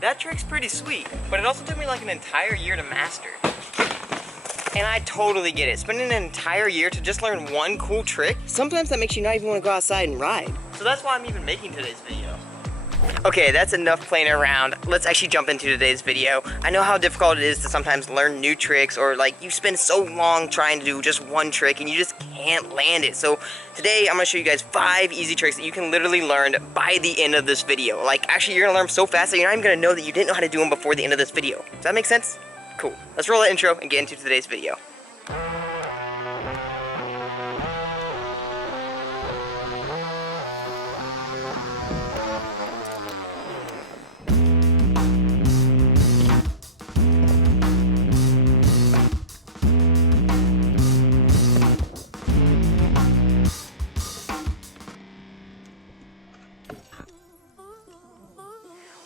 That trick's pretty sweet, but it also took me like an entire year to master. And I totally get it. Spending an entire year to just learn one cool trick, sometimes that makes you not even want to go outside and ride. So that's why I'm even making today's video. Okay, that's enough playing around. Let's actually jump into today's video. I know how difficult it is to sometimes learn new tricks, or like you spend so long trying to do just one trick and you just can't land it. So today I'm gonna show you guys 5 easy tricks that you can literally learn by the end of this video. Like actually you're gonna learn them so fast that you're not even gonna know that you didn't know how to do them before the end of this video. Does that make sense? Cool. Let's roll the intro and get into today's video.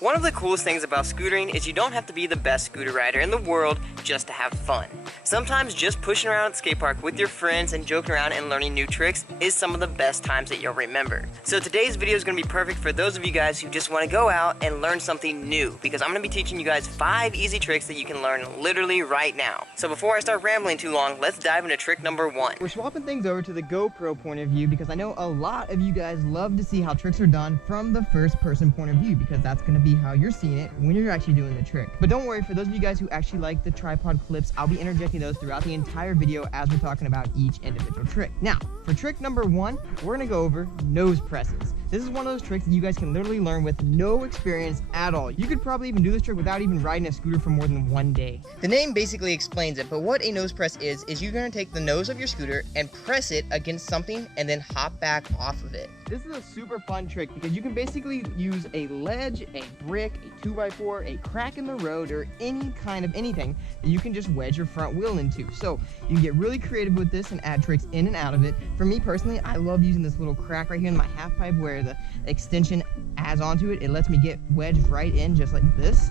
One of the coolest things about scootering is you don't have to be the best scooter rider in the world just to have fun. Sometimes just pushing around at the skate park with your friends and joking around and learning new tricks is some of the best times that you'll remember. So today's video is going to be perfect for those of you guys who just want to go out and learn something new, because I'm going to be teaching you guys 5 easy tricks that you can learn literally right now. So before I start rambling too long, let's dive into trick number 1. We're swapping things over to the GoPro point of view because I know a lot of you guys love to see how tricks are done from the first person point of view, because that's going to be how you're seeing it when you're actually doing the trick. But don't worry, for those of you guys who actually like the tripod clips, I'll be interjecting those throughout the entire video as we're talking about each individual trick. Now, for trick number 1, we're going to go over nose presses. This is one of those tricks that you guys can literally learn with no experience at all. You could probably even do this trick without even riding a scooter for more than 1 day. The name basically explains it, but what a nose press is you're going to take the nose of your scooter and press it against something and then hop back off of it. This is a super fun trick because you can basically use a ledge, a brick, a 2x4, a crack in the road, or any kind of anything that you can just wedge your front wheel into. So you can get really creative with this and add tricks in and out of it. For me personally, I love using this little crack right here in my half pipe where the extension adds onto it. It lets me get wedged right in just like this.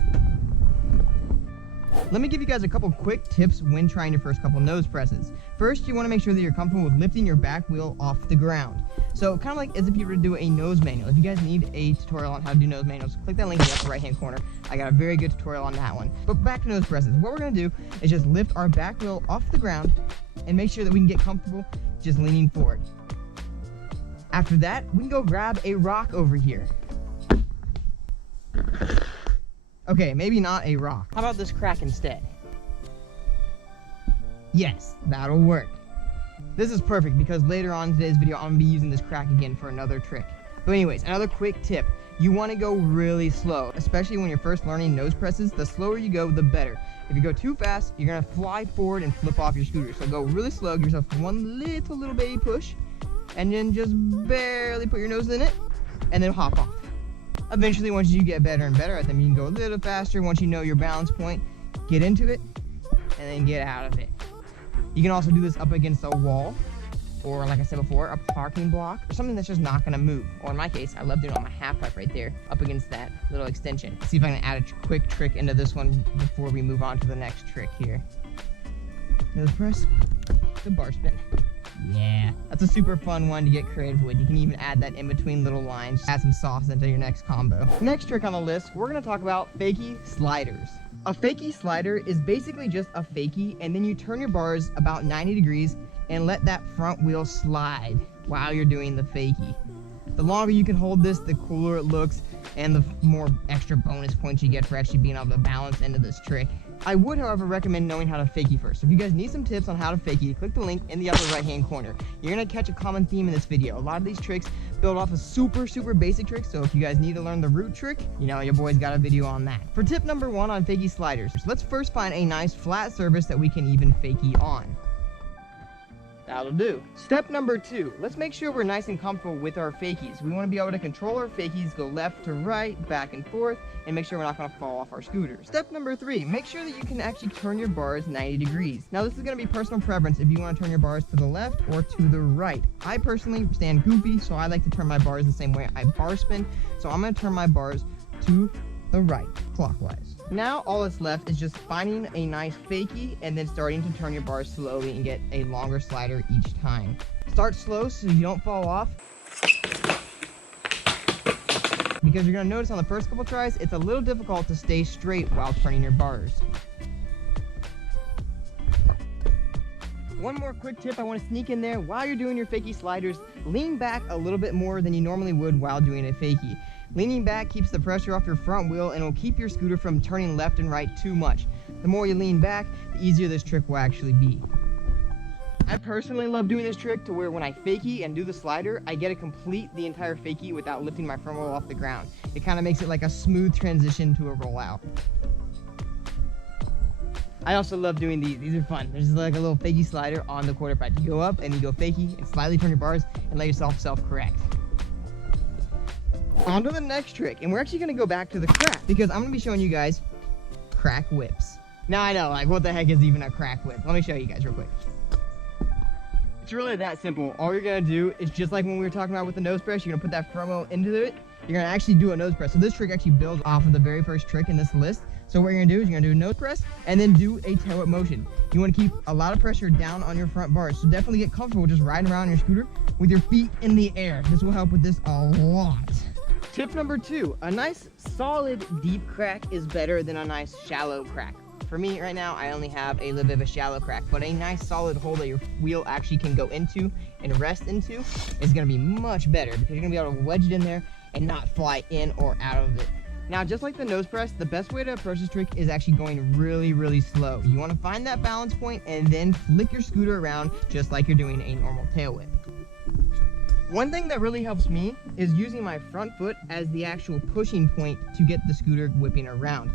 Let me give you guys a couple quick tips when trying your first couple nose presses. First, you want to make sure that you're comfortable with lifting your back wheel off the ground. So kind of like as if you were to do a nose manual. If you guys need a tutorial on how to do nose manuals, click that link in the upper right hand corner. I got a very good tutorial on that one. But back to nose presses. What we're going to do is just lift our back wheel off the ground and make sure that we can get comfortable just leaning forward. After that, we can go grab a rock over here. Okay, maybe not a rock. How about this crack instead? Yes, that'll work. This is perfect because later on in today's video, I'm going to be using this crack again for another trick. But anyways, another quick tip. You want to go really slow, especially when you're first learning nose presses. The slower you go, the better. If you go too fast, you're going to fly forward and flip off your scooter. So go really slow, give yourself one little baby push, and then just barely put your nose in it, and then hop off. Eventually, once you get better and better at them, you can go a little faster. Once you know your balance point, get into it, and then get out of it. You can also do this up against a wall, or like I said before, a parking block, or something that's just not gonna move. Or in my case, I love doing it on my half pipe right there, up against that little extension. Let's see if I can add a quick trick into this one before we move on to the next trick here. Nose press, the bar spin. Yeah, that's a super fun one to get creative with. You can even add that in between little lines, add some sauce into your next combo. Next trick on the list, we're gonna talk about fakie sliders. A fakie slider is basically just a fakie, and then you turn your bars about 90 degrees and let that front wheel slide while you're doing the fakie. The longer you can hold this, the cooler it looks, and the more extra bonus points you get for actually being able to balance into this trick. I would, however, recommend knowing how to fakie first. So if you guys need some tips on how to fakie, click the link in the upper right hand corner. You're going to catch a common theme in this video. A lot of these tricks build off of super basic tricks, so if you guys need to learn the root trick, you know, your boy's got a video on that. For tip number 1 on fakie sliders, let's first find a nice flat surface that we can even fakie on. That'll do. Step number 2, let's make sure we're nice and comfortable with our fakies. We want to be able to control our fakies, go left to right, back and forth, and make sure we're not going to fall off our scooters. Step number 3, make sure that you can actually turn your bars 90 degrees. Now this is going to be personal preference if you want to turn your bars to the left or to the right. I personally stand goofy, so I like to turn my bars the same way I bar spin, so I'm going to turn my bars to the right, clockwise. Now all that's left is just finding a nice fakie and then starting to turn your bars slowly and get a longer slider each time. Start slow so you don't fall off. because you're gonna notice on the first couple tries, it's a little difficult to stay straight while turning your bars. One more quick tip I want to sneak in there. While you're doing your fakie sliders, lean back a little bit more than you normally would while doing a fakie. Leaning back keeps the pressure off your front wheel and will keep your scooter from turning left and right too much. The more you lean back, the easier this trick will actually be. I personally love doing this trick to where when I fakie and do the slider, I get to complete the entire fakie without lifting my front wheel off the ground. It kind of makes it like a smooth transition to a rollout. I also love doing these. These are fun. There's like a little fakie slider on the quarter pipe. You go up and you go fakie and slightly turn your bars and let yourself self-correct. On to the next trick, and we're actually going to go back to the crack because I'm going to be showing you guys crack whips. Now I know, like, what the heck is even a crack whip? Let me show you guys real quick. It's really that simple. All you're going to do is just like when we were talking about with the nose press, you're going to put that front wheel into it. You're going to actually do a nose press. So this trick actually builds off of the very first trick in this list. So what you're gonna do is you're gonna do a nose press and then do a tail whip motion. You wanna keep a lot of pressure down on your front bars. So definitely get comfortable just riding around your scooter with your feet in the air. This will help with this a lot. Tip number 2, a nice solid deep crack is better than a nice shallow crack. For me right now, I only have a little bit of a shallow crack, but a nice solid hole that your wheel actually can go into and rest into is gonna be much better because you're gonna be able to wedge it in there and not fly in or out of it. Now, just like the nose press, the best way to approach this trick is actually going really, really slow. You want to find that balance point and then flick your scooter around just like you're doing a normal tail whip. One thing that really helps me is using my front foot as the actual pushing point to get the scooter whipping around.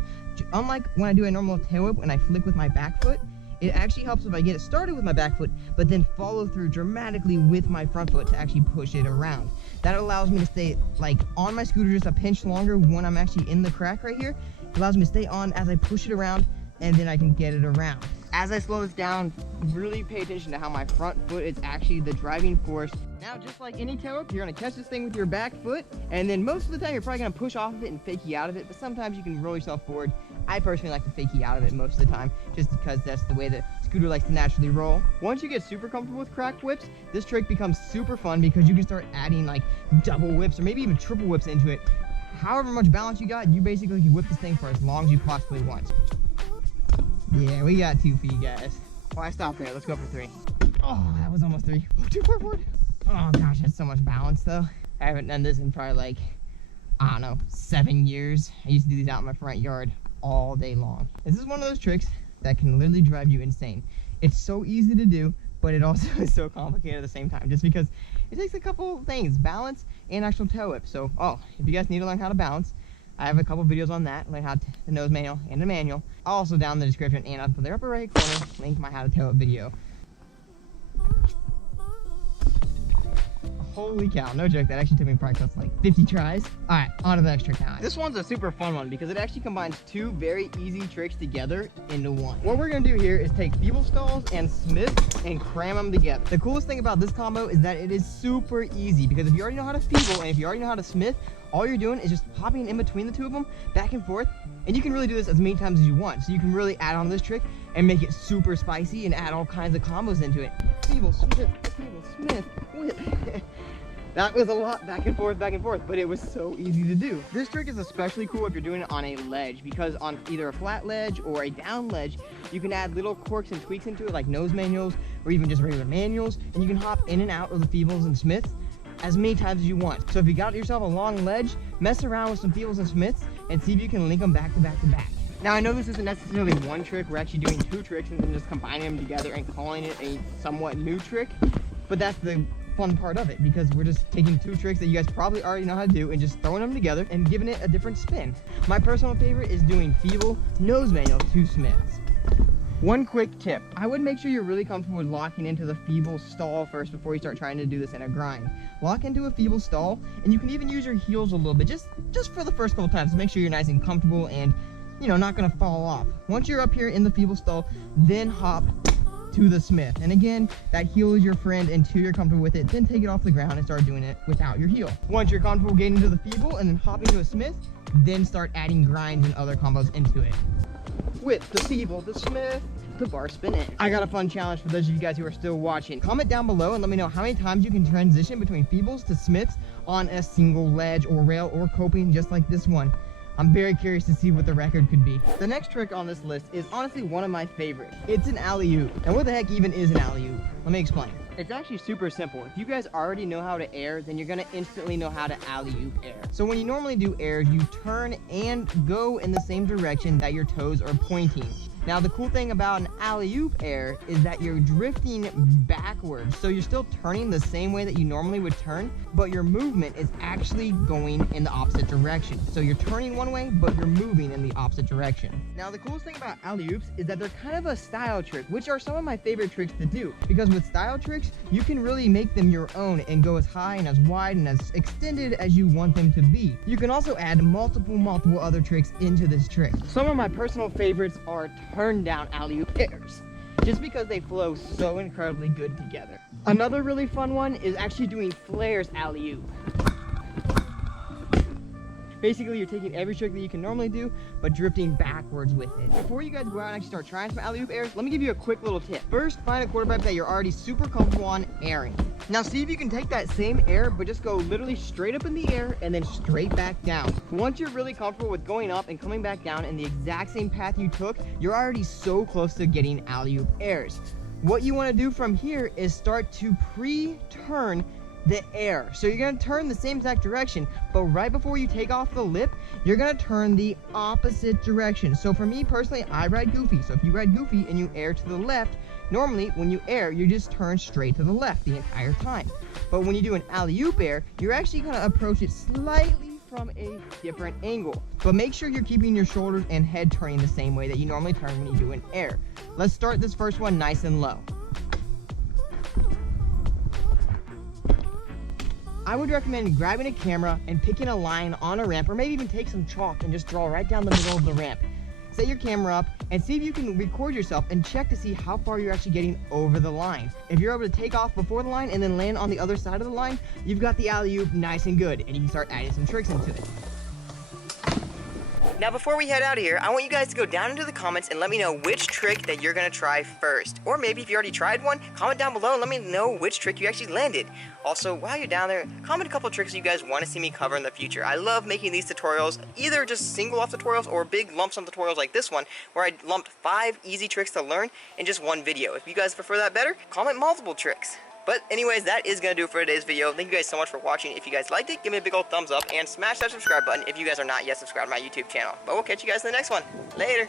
Unlike when I do a normal tail whip and I flick with my back foot, it actually helps if I get it started with my back foot, but then follow through dramatically with my front foot to actually push it around. That allows me to stay like on my scooter just a pinch longer when I'm actually in the crack right here. It allows me to stay on as I push it around, and then I can get it around. As I slow this down, really pay attention to how my front foot is actually the driving force. Now, just like any tail whip, you're gonna catch this thing with your back foot, and then most of the time you're probably gonna push off of it and fakie out of it, but sometimes you can roll yourself forward. I personally like to fakie out of it most of the time, just because that's the way the scooter likes to naturally roll. Once you get super comfortable with crack whips, this trick becomes super fun because you can start adding like double whips or maybe even triple whips into it. However much balance you got, you basically can whip this thing for as long as you possibly want. Yeah, we got 2 for you guys. Why stop there? Let's go for 3. Oh, that was almost 3. Too far forward. Oh gosh, that's so much balance though. I haven't done this in probably like, I don't know, 7 years. I used to do these out in my front yard all day long. This is one of those tricks that can literally drive you insane. It's so easy to do, but it also is so complicated at the same time, just because it takes a couple things, balance and actual tail whip. So, if you guys need to learn how to balance, I have a couple videos on that, learn how to the nose manual and the manual. I'll also down in the description and up in the upper right corner, link my how to tail whip video. Holy cow, no joke, that actually took me probably like 50 tries. All right, on to the next trick now. This one's a super fun one because it actually combines 2 very easy tricks together into one. What we're gonna do here is take feeble stalls and Smiths and cram them together. The coolest thing about this combo is that it is super easy because if you already know how to feeble and if you already know how to Smith, all you're doing is just hopping in between the 2 of them, back and forth, and you can really do this as many times as you want. So you can really add on this trick and make it super spicy and add all kinds of combos into it. Feeble, Smith, whip. That was a lot back and forth, but it was so easy to do. This trick is especially cool if you're doing it on a ledge, because on either a flat ledge or a down ledge, you can add little quirks and tweaks into it, like nose manuals or even just regular manuals, and you can hop in and out of the feebles and Smiths as many times as you want. So if you got yourself a long ledge, mess around with some feebles and Smiths and see if you can link them back to back to back. Now, I know this isn't necessarily one trick. We're actually doing 2 tricks and then just combining them together and calling it a somewhat new trick, but that's the fun part of it, because we're just taking 2 tricks that you guys probably already know how to do and just throwing them together and giving it a different spin. My personal favorite is doing feeble nose manual to Smiths. One quick tip, I would make sure you're really comfortable with locking into the feeble stall first before you start trying to do this in a grind. Lock into a feeble stall, and you can even use your heels a little bit, just for the first couple times to make sure you're nice and comfortable and, you know, not gonna fall off. Once you're up here in the feeble stall, then hop to the Smith. And again, that heel is your friend until you're comfortable with it, then take it off the ground and start doing it without your heel. Once you're comfortable getting into the feeble and then hopping to a Smith, then start adding grinds and other combos into it. With the feeble, the Smith, the bar spinning. I got a fun challenge for those of you guys who are still watching. Comment down below and let me know how many times you can transition between feebles to smiths on a single ledge or rail or coping just like this one. I'm very curious to see what the record could be. The next trick on this list is honestly one of my favorites. It's an alley-oop. Now what the heck even is an alley-oop? Let me explain. It's actually super simple. If you guys already know how to air, then you're gonna instantly know how to alley-oop air. So when you normally do airs, you turn and go in the same direction that your toes are pointing. Now the cool thing about an alley-oop air is that you're drifting backwards. So you're still turning the same way that you normally would turn, but your movement is actually going in the opposite direction. So you're turning one way, but you're moving in the opposite direction. Now the coolest thing about alley-oops is that they're kind of a style trick, which are some of my favorite tricks to do. Because with style tricks, you can really make them your own and go as high and as wide and as extended as you want them to be. You can also add multiple other tricks into this trick. Some of my personal favorites are turn down alley-oop airs, just because they flow so incredibly good together. Another really fun one is actually doing flares alley-oop. Basically, you're taking every trick that you can normally do, but drifting backwards with it. Before you guys go out and actually start trying some alley-oop airs, let me give you a quick little tip. First, find a quarterback that you're already super comfortable on airing. Now see if you can take that same air, but just go literally straight up in the air and then straight back down. Once you're really comfortable with going up and coming back down in the exact same path you took, you're already so close to getting alley-oop airs. What you want to do from here is start to pre-turn the air. So you're gonna turn the same exact direction, but right before you take off the lip, you're gonna turn the opposite direction. So for me personally, I ride goofy. So if you ride goofy and you air to the left, normally when you air, you just turn straight to the left the entire time. But when you do an alley-oop air, you're actually gonna approach it slightly from a different angle. But make sure you're keeping your shoulders and head turning the same way that you normally turn when you do an air. Let's start this first one nice and low. I would recommend grabbing a camera and picking a line on a ramp, or maybe even take some chalk and just draw right down the middle of the ramp. Set your camera up and see if you can record yourself and check to see how far you're actually getting over the line. If you're able to take off before the line and then land on the other side of the line, you've got the alley-oop nice and good, and you can start adding some tricks into it. Now before we head out of here, I want you guys to go down into the comments and let me know which trick that you're gonna try first. Or maybe if you already tried one, comment down below and let me know which trick you actually landed. Also, while you're down there, comment a couple tricks you guys want to see me cover in the future. I love making these tutorials, either just single off tutorials or big lump sum tutorials like this one, where I lumped 5 easy tricks to learn in just one video. If you guys prefer that better, comment multiple tricks. But anyways, that is going to do it for today's video. Thank you guys so much for watching. If you guys liked it, give me a big old thumbs up and smash that subscribe button if you guys are not yet subscribed to my YouTube channel. But we'll catch you guys in the next one. Later.